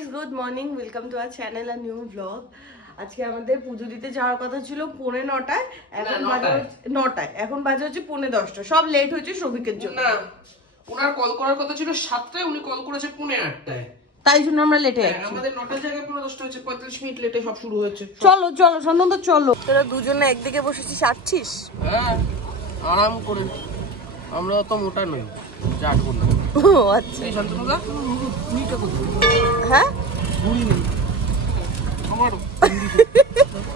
Guys, good morning, welcome to our channel আর new blog. আজকে আমাদের পুজো দিতে যাওয়ার কথা ছিল 9:45, এখন বাজে 9টায়, এখন বাজে হচ্ছে 9:10। সব লেট হয়েছে শ্রমিকের জন্য। না, ওনার কল করার কথা ছিল 7টায়, উনি কল করেছে 8:45, তাই জন্য আমরা লেটে যাচ্ছি। আমাদের 9টার জায়গায় 10:30 হয়েছে, 45 মিনিট লেটে সব শুরু হয়েছে। চলো চলো সন্ধ্যা, চলো। তোরা দুজনে একদিকে বসেছিস, সারছিস? হ্যাঁ, আরাম করে। আমরা তো মোটা নই, জাট বললাম। ও আচ্ছা। এই শান্তনুদা নিটা কোথায়? হ্যাঁ, বুড়ি নেই আমার।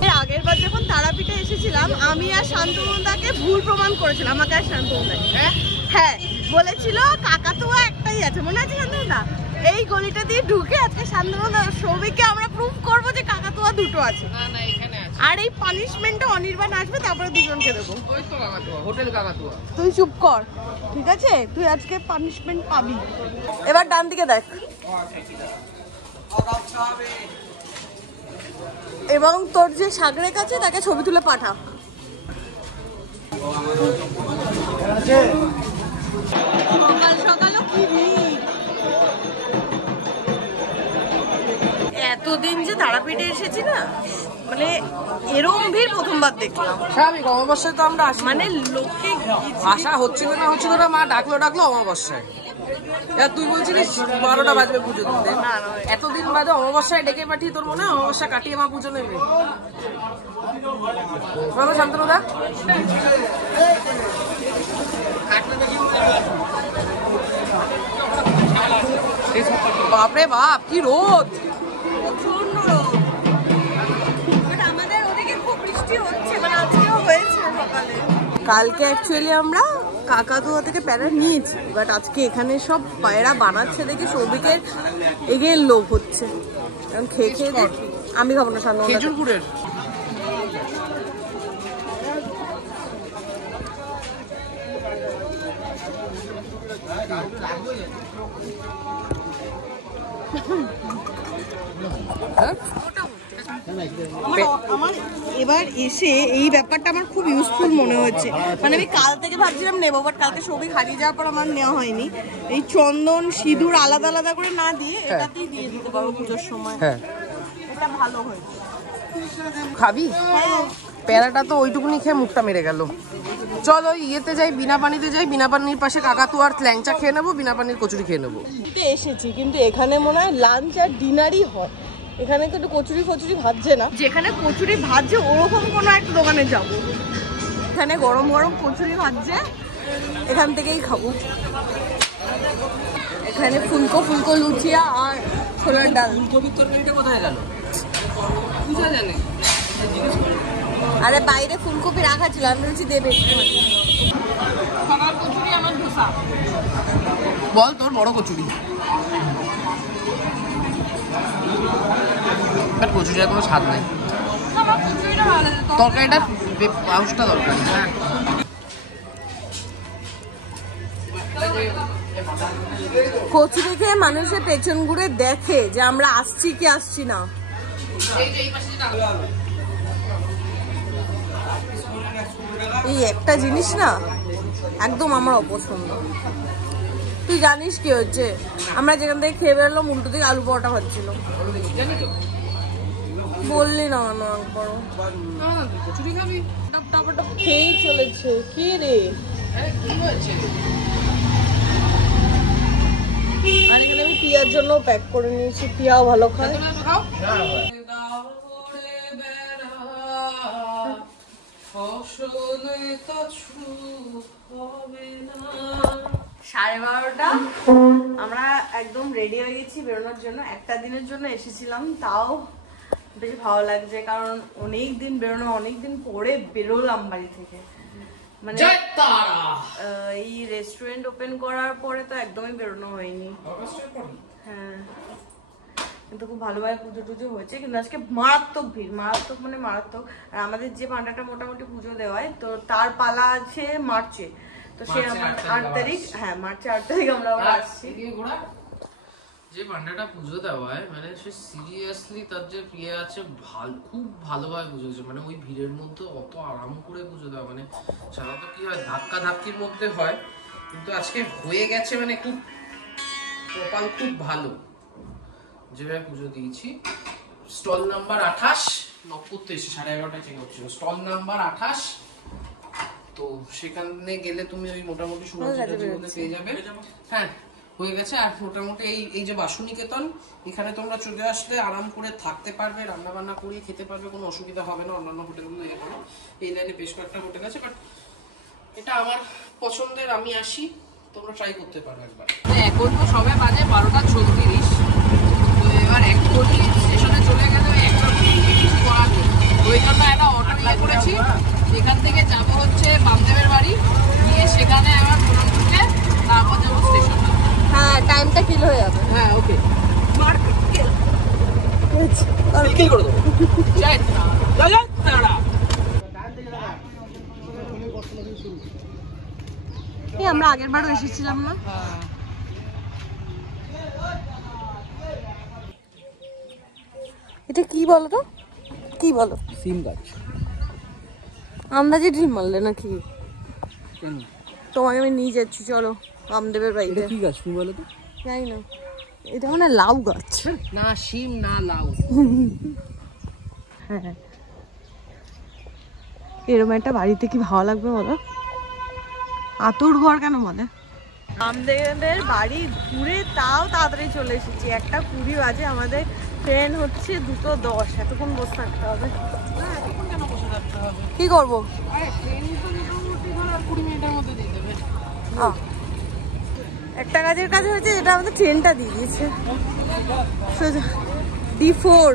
এর আগের বার যখন তারাপীঠে এসেছিলাম, আমি আর শান্তনুদাকে ভুল প্রমাণ করেছিলাম, আমাকে আর শান্তনুদাকে। হ্যাঁ, বলেছিল কাকাতুয়া একটাই আছে, মনে আছে শান্তনুদা? এই গলিটা দিয়ে ঢুকে আজকে শান্তনুদা সৌভিককে আমরা প্রুফ করবো যে কাকাতুয়া দুটো আছে। না না, এখানে আছে। আর এই পানিশমেন্টটা অনির্বাণ আসবে, তারপরে দুজনকে দেবো। ওই তো কাকাতুয়া, হোটেল কাকাতুয়া। তুই চুপ কর, ঠিক আছে? তুই আজকে পানিশমেন্ট পাবি। এবার ডান দিকে দেখ, এবং তোর যে সাগরেক আছে তাকে ছবি তুলে পাঠা। সকাল সকালও কি ভিড়! এতদিন যে তারাপীঠে এসেছি না, মানে এরম ভিড় প্রথমবার দেখলাম। স্বাভাবিক, অমাবস্যায় তো আমরা আসি, মানে লোকে আশা হচ্ছিল না মা ডাকলো অমাবস্যায়। তুই বলছিলিস 12টা বাজবে পুজো দিতে, এতদিন বাদে অমাবস্যায় ডেকে পাঠিয়ে তোর মনে হয় অমাবস্যা কাটিয়ে মা পুজো নেবে। বলো শান্তনুদা। বাপরে বাপ, কি রোদ! প্রচন্ড রোদ। আমাদের ওদিকে খুব বৃষ্টি হচ্ছে, মানে আজকেও হয়েছে সকালে। কালকে অ্যাকচুয়ালি আমরা কাকাতুয়া থেকে প্যারা নিয়েছি, বাট আজকে এখানে সব পায়রা বানাচ্ছে দেখে সৌভিকের এগিয়ে লোভ হচ্ছে। কারণ খেয়ে খেয়ে আমি খাবো না, সামনে খেজুর গুড়ের। আমার এবার এসে এই ব্যাপারটা আমার খুব ইউজফুল মনে হচ্ছে। মানে আমি কাল থেকে ভাবছিলাম নেবো, বাট কালকে সৌভিক হারিয়ে যাওয়ার পর আমার নেওয়া হয়নি। এই চন্দন সিঁদুর আলাদা আলাদা করে না দিয়ে এটাতেই দিয়ে দিতে পারবো পুজোর সময়। হ্যাঁ, এটা ভালো হয়েছে। খাবি? প্যারাটা তো ওইটুকুনি খেয়ে মুখটা মেরে গেল। চল ওই ইয়েতে যাই, বিনা পানিতে যাই, বিনা পানির পাশে কাকাতুয়ার ল্যাংচা খেয়ে নেবো, বিনা পানির কচুরি খেয়ে নেবো। এসেছি, কিন্তু এখানে মনে হয় লাঞ্চ আর ডিনারই হয়। এখানে কিন্তু কচুরি ফচুরি ভাজছে না। যেখানে কচুরি ভাজছে ওরকম কোনো একটা দোকানে যাব। এখানে গরম গরম কচুরি ভাজছে, এখান থেকেই খাবো। এখানে ফুলকো ফুলকো লুচিয়া আর ছোলার ডাল। কবির তরকারিটা কোথায় গেল? বুঝা জানে। আরে বাইরে ফুলকপি রাখা ছিল, আমি বলছি দেবে। বল তোর বড় কচুরি। কচুরির কোনো স্বাদ নাই, তরকারিটা পাউসটা দরকার। কচুরি খেয়ে মানুষের পেছন ঘুরে দেখে যে আমরা আসছি কি আসছি না। এই একটা জিনিস না একদম আমার অপছন্দ। তুই জানিস কি হচ্ছে, আমরা যেখান থেকে খেয়ে বেরোলাম উল্টো থেকে আলু পরোটা খাচ্ছিল। বললি না একবারও। খেয়েই চলেছে। কে রে? আর এখানে আমি পিয়ার জন্য প্যাক করে নিয়েছি, পিয়াও ভালো খায়। 12:30 আমরা একদম রেডি হয়ে গেছি বেরোনোর জন্য। একটা দিনের জন্য এসেছিলাম, তাও বেশ ভালো লাগছে, কারণ অনেক দিন বেরোনো, অনেকদিন পরে বেরোলাম বাড়ি থেকে। মানে এই রেস্টুরেন্ট ওপেন করার পরে তো একদমই বেরোনো হয়নি। হ্যাঁ, কিন্তু খুব ভালোভাবে পুজো টুজো হয়েছে। কিন্তু আজকে মারাত্মক ভিড়, মারাত্মক মানে মারাত্মক। আর আমাদের যে পান্ডাটা মোটামুটি পুজো দেওয়ায়, তো তার পালা আছে মার্চে। তো সে 8 তারিখ, হ্যাঁ মার্চে 8 তারিখ আমরা আসছি। যে পান্ডাটা পুজো দেওয়ায়, মানে সে সিরিয়াসলি তার যে প্রিয় আছে খুব ভালোভাবে পুজো হয়েছে। মানে ওই ভিড়ের মধ্যে অত আরাম করে পুজো দেওয়া, মানে সাধারণত কি হয় ধাক্কা ধাক্কির মধ্যে হয়, কিন্তু আজকে হয়ে গেছে। মানে খুব কপাল খুব ভালো, যেভাবে পুজো দিয়েছি। স্টল নাম্বার 28 নক করতে এসে 11:30 চেক হচ্ছিল, স্টল নাম্বার 28। তো সেখানে গেলে তুমি ওই মোটামুটি পেয়ে যাবে। হ্যাঁ হয়ে গেছে। আর মোটামুটি এই যে বাসুনিকেতন, এখানে তোমরা চলে আসলে আরাম করে থাকতে পারবে, রান্না বান্না করে খেতে পারবে, কোনো অসুবিধা হবে না। অন্যান্য হোটেলগুলো এরকম, এই লাইনে বেশ কয়েকটা হোটেল আছে, বাট এটা আমার পছন্দের, আমি আসি, তোমরা ট্রাই করতে পারো একবার। এখন তো সবে বাজে 12:34। তো এবার একটুখানি স্টেশনে চলে গেলে একটা কিছু করার নেই, ওই জন্য একটা অটো নিয়ে করেছি। এখান থেকে যাবো হচ্ছে বামদেবের বাড়ি, গিয়ে সেখানে আবার প্রণাম করলে তারপর যাবো স্টেশন। হ্যাঁ টাইমটা কিল হয়ে যাবে। হ্যাঁ ওকে, কিল করে দেবো। যাই দাঁড়া। আমরা আগের বারও এসেছিলাম না? এটা কি বলো তো, কি বলো? সিম গাছ। আন্দাজে ঢিল মারলে নাকি? তোমাকে আমি নিয়ে যাচ্ছি, চলো রামদেবের বাড়িতে। কি গাছ তুমি বলো তো? জানি না, এটা মানে লাউ গাছ। না শিম না লাউ। হ্যাঁ এরকম একটা বাড়িতে কি ভালো লাগবে বলো? আতুর ঘর কেন বলে? রামদেবের বাড়ি ঘুরে তাও তাড়াতাড়ি চলে এসেছি। 1:20 বাজে, আমাদের ট্রেন হচ্ছে 2:10। এতক্ষণ বসে থাকতে হবে। কি করবো? একটা কাজের কাজ হয়েছে, যেটা আমাদের ট্রেনটা দিয়ে দিয়েছে। D4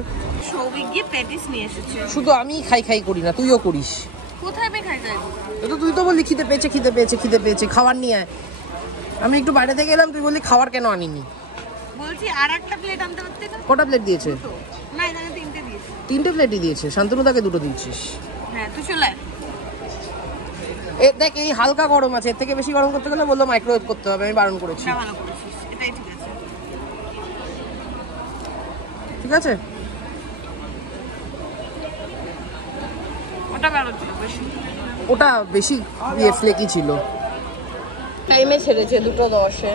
সৌভিক গিয়ে প্যাটিস নিয়ে এসেছে। শুধু আমি খাই খাই করি না, তুইও করিস। কোথায় আমি খাই খাই? তো তুই তো বললি খিদে পেয়েছে খিদে পেয়েছে খিদে পেয়েছে, খাবার নিয়ে আয়। আমি একটু বাইরে থেকে এলাম, তুই বললি খাবার কেন আনিনি। বলছি আর একটা প্লেট আনতে পারতে না? কটা প্লেট দিয়েছে? না এখানে 3টে দিয়েছে। 3টে প্লেটই দিয়েছে, শান্তনুদাকে 2টো দিচ্ছিস। হ্যাঁ তুই চলে আয়। দেখ এই হালকা গরম আছে, এর থেকে বেশি গরম করতে গেলে বললো মাইক্রোওয়েভ করতে হবে, আমি বারণ করেছি। ভালো করেছিস, এটাই ঠিক আছে। ঠিক আছে, ওটা ভালো ছিল বেশি, ওটা বেশি ফ্লেকি ছিল। টাইমে ছেড়েছে 2:10-এ।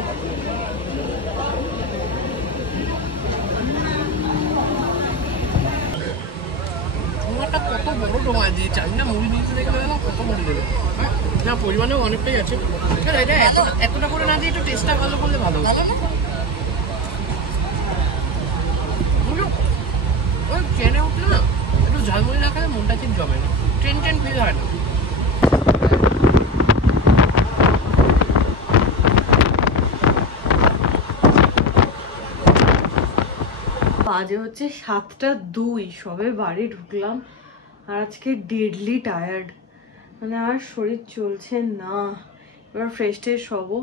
কত বড় ডোঙা, যে চাইনা মুড়ি দিতে দেখলে কত মুড়ি দেবে না, পরিমাণেও অনেকটাই আছে। এটা এতটা করে না দিয়ে একটু টেস্টটা ভালো করলে ভালো। ওই ট্রেনে উঠলে না একটু ঝালমুড়ি না খেলে মনটা ঠিক জমে না, ট্রেন ফিল হয় না। বাজে হচ্ছে 7:02, সবে বাড়ি ঢুকলাম। আর আজকে ডেডলি টায়ার্ড, মানে আর শরীর চলছে না। এবার ফ্রেশ ট্রেশ হবো।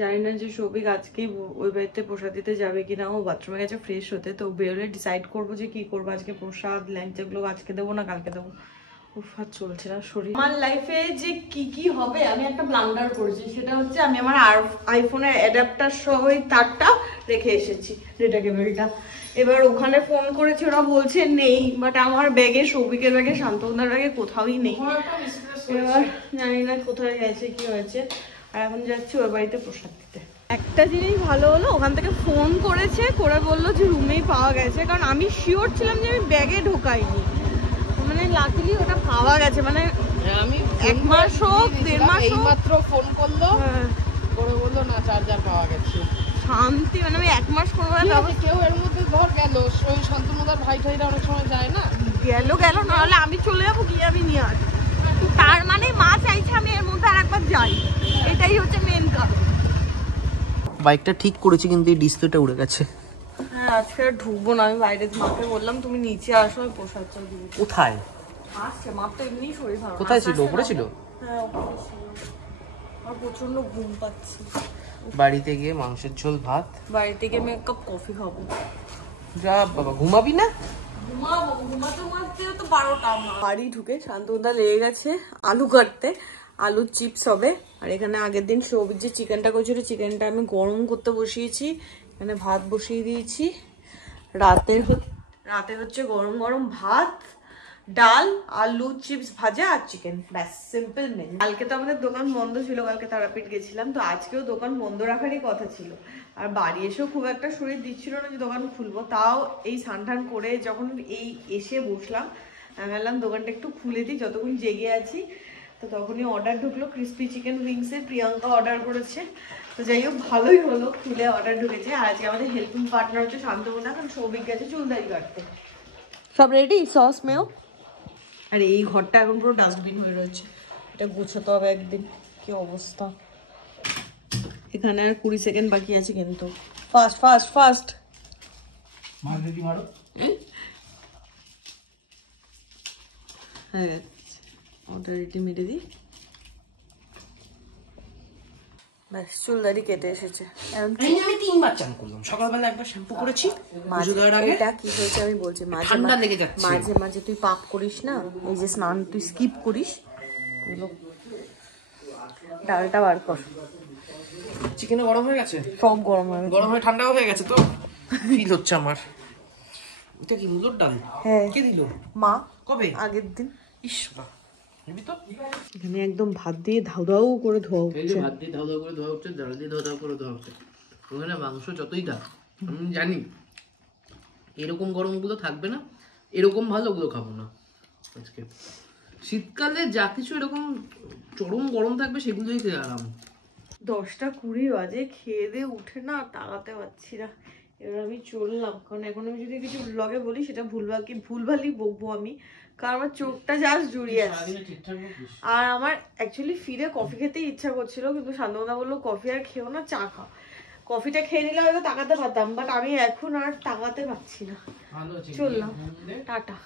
জানি না যে সৌভিক আজকেই ওই বাড়িতে প্রসাদ দিতে যাবে কিনা। ও বাথরুমে গেছে ফ্রেশ হতে, তো বেরোলে ডিসাইড করবো যে কি করবো। আজকে প্রসাদ ল্যাংচাগুলো আজকে দেবো না কালকে দেবো। আর চলছে না শরীর। আমার লাইফে যে কি কি হবে, আমি একটা ব্লান্ডার করেছি। সেটা হচ্ছে আমি আমার আইফোনের অ্যাডাপ্টার সহ ওই তারটা রেখে এসেছি, ডেটা কেবলটা। এবার ওখানে ফোন করেছি, ওরা বলছে নেই, বাট আমার ব্যাগে, সৌভিকের ব্যাগে, শান্তনার ব্যাগে কোথাওই নেই। এবার জানি না কোথায় গেছে, কি হয়েছে। আর এখন যাচ্ছি ওর বাড়িতে প্রসাদ দিতে। একটা জিনিস ভালো হলো, ওখান থেকে ফোন করেছে, করে বললো যে রুমেই পাওয়া গেছে। কারণ আমি শিওর ছিলাম যে আমি ব্যাগে ঢোকাইনি, মানে লাকিলি ওটা পাওয়া গেছে। মানে আমি 1 মাস হোক 1.5 মাস এই মাত্র ফোন করলো, করে বললো না চার্জার পাওয়া গেছে। শান্তি, মানে আমি 1 মাস কোনো কেউ এর মধ্যে ধর গেল, ওই শান্তনুদার ভাই ঠাইরা অনেক সময় যায় না, গেল নাহলে আমি চলে যাবো, গিয়ে আমি নিয়ে আসবো। তার মানে মা চাইছে আমি এর মধ্যে আর একবার যাই, এটাই হচ্ছে মেন কাজ। বাইকটা ঠিক করেছি কিন্তু এই ডিসপ্লেটা উড়ে গেছে। হ্যাঁ আজকে আর ঢুকবো না। আমি বাইরে মাকে বললাম তুমি নিচে আসো, আমি প্রসাদ চাল দিবি। কোথায় আসছে, মার তো এমনিই শরীর ভালো। কোথায় ছিল? উপরে ছিল? হ্যাঁ উপরে ছিল। আর প্রচন্ড ঘুম পাচ্ছি। বাড়িতে গিয়ে মাংসের ঝোল ভাত, বাড়িতে গিয়ে আমি 1 কাপ কফি খাবো। যা বাবা, ঘুমাবি না? তো 12টা। বাড়ি ঢুকে শান্তনুদা লেগে গেছে আলু কাটতে, আলুর চিপস হবে। আর এখানে আগের দিন সৌভিক যে চিকেনটা করেছিল, চিকেনটা আমি গরম করতে বসিয়েছি। এখানে ভাত বসিয়ে দিয়েছি। রাতে হচ্ছে গরম গরম ভাত, ডাল, আলু চিপস ভাজা আর চিকেন, ব্যাস সিম্পল মেনু। কালকে তো আমাদের দোকান বন্ধ ছিল, কালকে তারাপীঠ গেছিলাম, তো আজকেও দোকান বন্ধ রাখারই কথা ছিল। আর বাড়ি এসেও খুব একটা শরীর দিচ্ছিল না যে দোকান খুলবো, তাও এই স্নান করে যখন এই এসে বসলাম ভাবলাম দোকানটা একটু খুলে দিই যতক্ষণ জেগে আছি। তো তখনই অর্ডার ঢুকলো ক্রিস্পি চিকেন উইংসের, প্রিয়াঙ্কা অর্ডার করেছে। তো যাই হোক ভালোই হলো, খুলে অর্ডার ঢুকেছে। আর আজকে আমাদের হেল্পিং পার্টনার হচ্ছে শান্তমনা, কারণ সৌভিক গেছে চুলদারি কাটতে। সব রেডি, সস মেও। আর এই ঘরটা এখন পুরো ডাস্টবিন হয়ে রয়েছে, এটা গুছাতে হবে একদিন। কি অবস্থা, এখানে আর 20 সেকেন্ড বাকি আছে কিন্তু। ফাস্ট ফাস্ট ফাস্ট হ্যাঁ, ওটা রেডি মেরে দিই। ব্যাস চুলদারি কেটে এসেছে। আমি 3বার চান করলাম, সকালবেলা একবার শ্যাম্পু করেছি, এটা কি হয়েছে আমি বলছি, ঠান্ডা লেগে যাচ্ছে। মাঝে মাঝে তুই পাপ করিস না, এই যে স্নান তুই স্কিপ করিস, এগুলো ডালটা বার কর। চিকেনও গরম হয়ে গেছে, সব গরম হয়ে ঠান্ডাও হয়ে গেছে, তো ফিল হচ্ছে আমার। এটা কি মুলোর ডাল? হ্যাঁ, কে দিল? মা। কবে? আগের দিন। ইসবা এখানে একদম ভাত দিয়ে ধাউ ধাউ করে ধোয়া হচ্ছে। ভাত দিয়ে ধাউ ধাউ করে ধোয়া হচ্ছে, ডাল দিয়ে ধাউ ধাউ করে ধোয়া হচ্ছে। ওখানে মাংস যতই থাক, আমি জানি এরকম গরমগুলো থাকবে না, এরকম ভালো ওগুলো খাবো না আজকে। শীতকালে যা কিছু এরকম চরম গরম থাকবে সেগুলোই খেয়ে আরাম। 10টা 20 বাজে, খেয়ে দিয়ে উঠে না তাড়াতে পারছি না। এবার আমি চললাম, কারণ এখন আমি যদি কিছু ব্লগে বলি সেটা ভুলভালই বকবো আমি, কারণ আমার চোখটা জাস্ট জুড়িয়ে আছে। আর আমার অ্যাকচুয়ালি ফিরে কফি খেতেই ইচ্ছা করছিল, কিন্তু শান্তনুদা বললো কফি আর খেও না, চা খাও। কফিটা খেয়ে নিলে হয়তো তাকাতে পারতাম, বাট আমি এখন আর তাকাতে পারছি না। চললাম, টাটা।